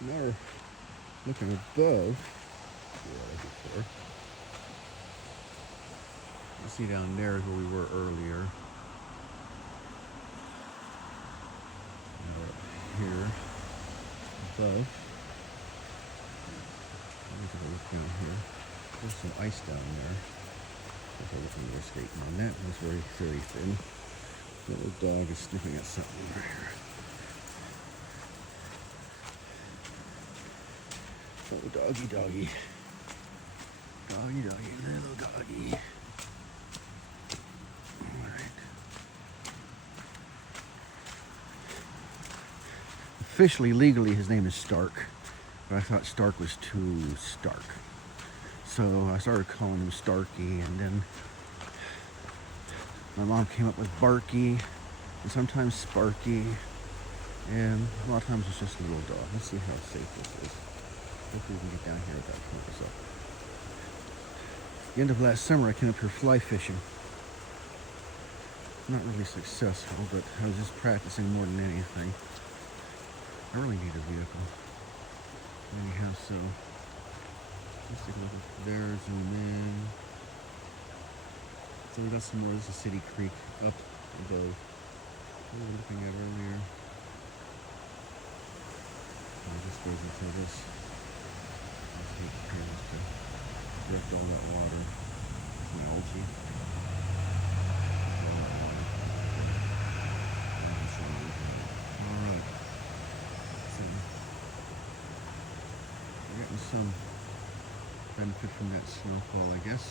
Now we're looking above. Before. You see down there is where we were earlier. Now we're up here above. Let me take a look down here. There's some ice down there. If I look under the skating on that, it's very thin. The little dog is sniffing at something over here. Oh, doggy, doggy. Doggy, doggy, little doggy. Alright. Officially, legally, his name is Stark. But I thought Stark was too stark. So I started calling him Starky, and then my mom came up with Barky, and sometimes Sparky, and a lot of times it's just a little dog. Let's see how safe this is. Hopefully we can get down here without pulling us up. The end of last summer I came up here fly fishing. Not really successful, but I was just practicing more than anything. I really need a vehicle. Anyhow, so let's take a look at there, zoom in. So we got some more. This is City Creek up above. What were we looking at earlier? It just goes into this. Let's take care to direct all that water. It's an algae. Alright. So we're getting some benefit from that snowfall, I guess.